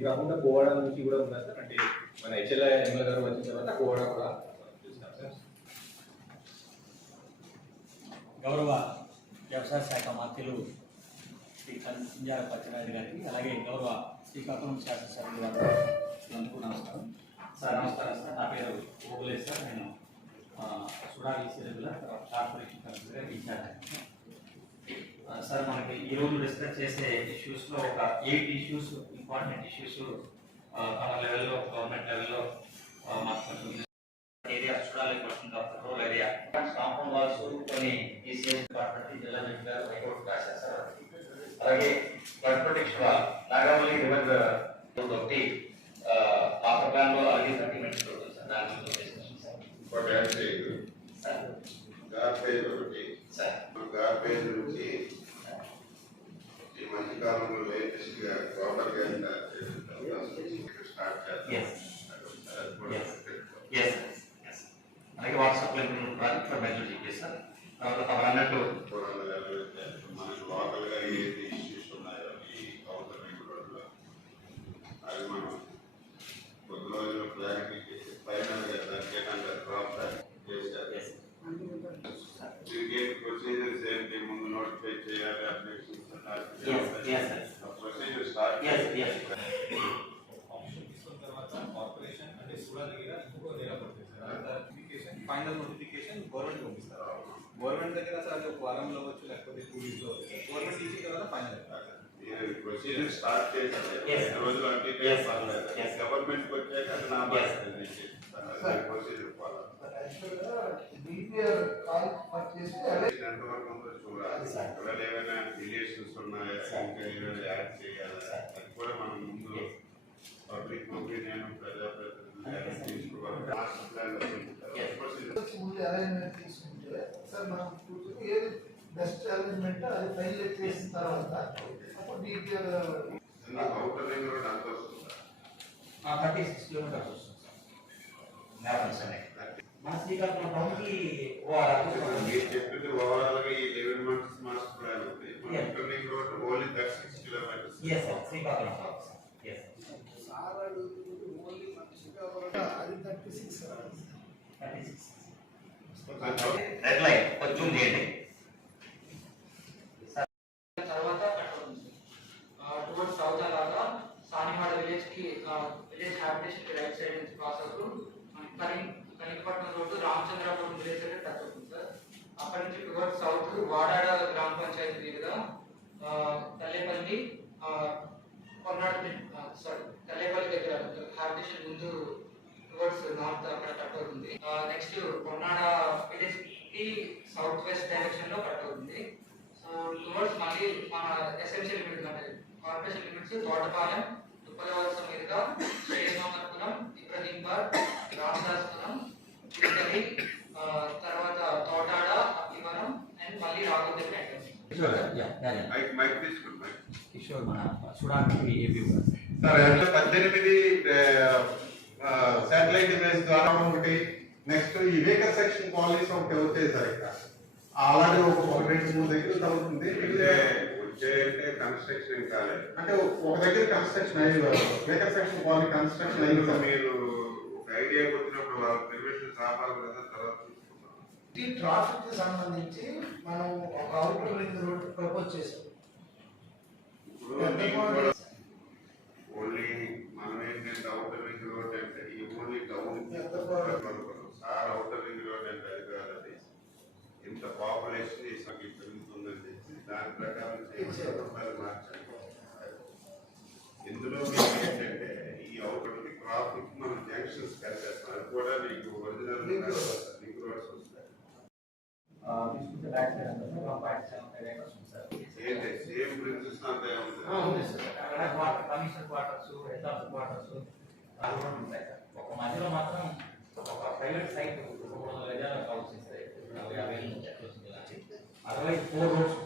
ఇది కాకుండా కోవాడ నుంచి కూడా ఉన్నారు సార్. అంటే మన హెచ్ఎల్ఐ ఎమ్మెల్యే గారు వచ్చిన తర్వాత కోవాడ కూడా చూస్తాం సార్. గౌరవ వ్యవసాయ శాఖ మంత్రులు శ్రీ కింజరాపు పచ్చెన్నాయుడు గారికి, అలాగే గౌరవ శ్రీకాకుళం శాసనసభ్యులు గారికి నమస్కారం సార్. నమస్కారం సార్. నా పేరు ఓబులేష్ సార్. నేను సుడాలి regular corporation commissioner incharge sir. మనకి ఈరోజు డిస్కస్ చేసే ఇష్యూస్లో ఒక 8 ఇష్యూస్, ఇంపార్టెంట్ ఇష్యూస్ మన లెవెల్లో, గవర్నమెంట్ లెవెల్లో మాకు ఏరియా చూడాలి. Question of rural area compound walls కొన్ని ఈసీఎస్ డిపార్ట్మెంట్ జిల్లా జడ్జిగారు హైకోర్టు రాశారు సార్. అలాగే flood protection wall Nagavali river ఒకటి మాస్టర్ ప్లాన్ లో అలాగే సెటిల్మెంట్ సార్. దాని గురించి డిస్కషన్ సార్. గార్బేజ్ ఒకటి సార్. గార్బేజ్ నుంచి ఈ మధ్య కాలంలో లేటెస్ట్ గా ప్రాపర్ గా స్టార్ట్ అలాగే వాట్సాప్ లో ప్రాజెక్ట్ ఫర్ మెజర్ చెప్పేసి సార్. తర్వాత అన్నట్టు మనకు లోకల్ గా ఏది ఇష్యూస్ ఉన్నాయో ఈ అవుటర్ రింగ్ రోడ్ లో అది మనం కొద్ది రోజులు క్లారిటీ ఫైనల్ గా దానికి క్రాప్ చేశారు. ప్రొసీజర్స్ ఏంటి, ముందు నోటిఫై చేయాలి, అప్లికేషన్ ప్రొసీజర్ స్టార్ట్ కార్పొరేషన్ అంటే సూడా దగ్గర ఇంకో డేటా పడుతుంది sir. Notification, final notification government పంపిస్తారు. గవర్నమెంట్ దగ్గర సార్ అది ఒక వారంలో అవ్వచ్చు, లేకపోతే 2 వీక్స్ లో గవర్నమెంట్ ఇచ్చిన తర్వాత ఫైనల్ ప్రొసీజర్ స్టార్ట్ చేశారు. రోజులు అంటే గవర్నమెంట్ వచ్చాక అది నా ప్రొసీజర్ ఎంతవరకు ఉందో చూడాలి. ఒకవేళ ఏమైనా రిలేషన్స్ ఉన్నాయా, ఇంకా ఏమైనా యాడ్ చేయాలి, అది కూడా మనం ముందు పబ్లిక్ ఒపీనియన్, ప్రజాప్రతినిధులు తీసుకోవాలి. మాస్టర్ ప్లాన్ ముందు అరేంజ్మెంట్ తీసుకుంటే సార్ మనం కూర్చొని ఏది బెస్ట్ అరేంజ్మెంట్ అది ఫైనల్ చేసిన తర్వాత అప్పుడు డీటెయిల్ అవుటర్ రింగ్ రోడ్ అంత వస్తుందా? 36 కిలోమీటర్స్ వస్తుంది సార్. మన శ్రీకాకుళం టౌన్ కి మీరు చెప్పింది ఓవరాల్ గా ఈ 11 months మాస్టర్ ప్లాన్ ఉంది. Outer ring road only 36 kilometers. yes sir. Srikakulam yes sir అడుగుతుంది ఓన్లీ మన శ్రీకాకుళం అది 36 రెడ్ లైన్ కొంచెం చేయండి. తర్వాత టువర్డ్స్ సౌత్ అలాగా సానివాడ విలేజ్ కి విలేజ్ హ్యాబిటేషన్ కి రైట్ సైడ్ నుంచి క్రాస్ అవుతూ కనికపట్నం రోడ్డు రామచంద్రాపురం విలేజ్ దగ్గర టచ్ అవుతుంది సార్. అక్కడి నుంచి టువర్డ్స్ సౌత్ వాడాడ గ్రామ పంచాయతీ మీదుగా తల్లేపల్లి తల్లేపల్లి దగ్గర హ్యాబిటేషన్ ముందు టువర్డ్స్ నార్త్ అక్కడ కట్ అవుతుంది. నెక్స్ట్ కొన్నాడ విలేజ్ కి సౌత్ వెస్ట్ డైరెక్షన్ లో కట్ అవుతుంది. సో టువర్డ్స్ మళ్ళీ మన ఎసెన్షియల్ లిమిట్స్ అంటే కార్పొరేషన్ లిమిట్స్ తోటపాలెం, తుప్పలవలస మీదుగా శ్రీమామర్పురం, ఇబ్రహీంబాద్, రామదాస్పురం, చిత్తలి, తర్వాత తోటాడ, అప్పివరం అండ్ మళ్ళీ రాఘోద్యం కిషోర్ మన చూడడానికి ఏపీ సార్ 18 శాటిలైట్ ఇమేజ్ ద్వారా ఒకటి, నెక్స్ట్ ఈ వేకర్ సెక్షన్ కాలనీస్ ఒకటి అవుతాయి సార్. ఇక్కడ అలాగే ఒక 2-3 దగ్గర అవుతుంది. వచ్చేయంటే కన్స్ట్రక్షన్ కాలేదు అంటే ఒక దగ్గర కన్స్ట్రక్షన్ అయ్యి వేకర్ సెక్షన్ కాలనీ కన్స్ట్రక్షన్ అయ్యి మీరు ఒక ఐడియా వచ్చినప్పుడు వాళ్ళ పర్మిషన్ రావాలి కదా. తర్వాత ఈ ట్రాఫిక్ కి సంబంధించి మనం ఒక అవుటర్ రింగ్ రోడ్ ప్రపోజ్ చేసాం. ఓన్లీ మనం ఏంటంటే అవుటర్ రింగ్ రోడ్ అంటే ఈ only town sir outer ring road అంటే అది కాదు. అది ఇంత పాపులేషన్ పెరుగుతుందని చెప్పి దాని ప్రకారం మార్చాలి. ఇందులో మీకు ఏంటంటే ఈ అవుటర్ ట్రాఫిక్ మనం జంక్షన్స్ కలిపేస్తాం. అది కూడా మీకు ఒరిజినల్ లింక్ రోడ్స్ వస్తాయి. సేమ్ ప్రిన్సిపల్స్ అంతే commissioner quarters, head of quarters అవి కూడా ఉంటాయి సార్. ఒక మధ్యలో మాత్రం ఒక ప్రైవేట్ సైట్ 300 గజాల కావాల్సి 50,000 అదర్వైజ్ 4 రోడ్స్